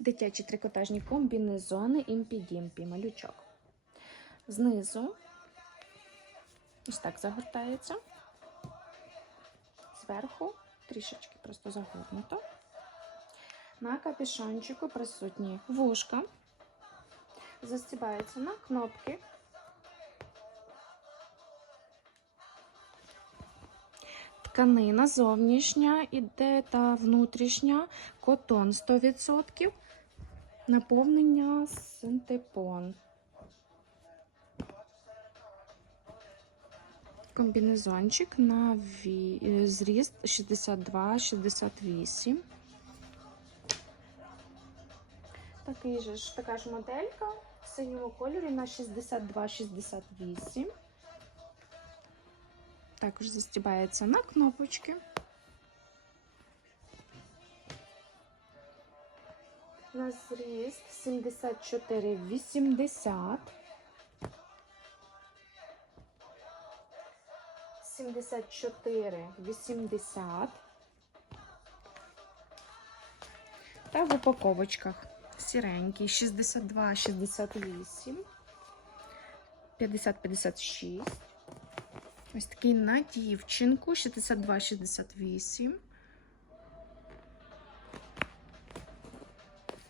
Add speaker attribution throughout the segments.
Speaker 1: Дитячі трикотажні комбінезони імпі-дімпі, малючок. Знизу ось так загортається. Зверху трішечки просто загорнуто. На капюшончику присутні вушка. Застібається на кнопки. Тканина зовнішня іде та внутрішня, котон 100%, наповнення синтепон. Комбінезончик на ві... е, зріст 62-68. Такий же ж, така ж моделька в синьому кольорі на 62-68. Також застібається на кнопочки. На зріст 74-80. 74-80. Та в упаковочках сіренький 62-68. 50-56. Ось такий на дівчинку 62-68.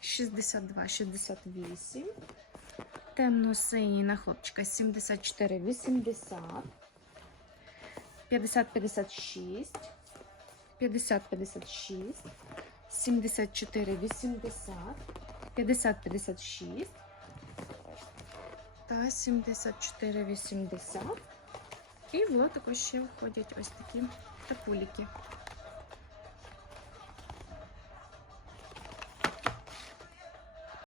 Speaker 1: 62-68. Темно-синій на хлопчика 74-80. 50-56. 50-56. 74-80. 50-56. Та 74-80. І в лотику ще входять ось такі тапуліки.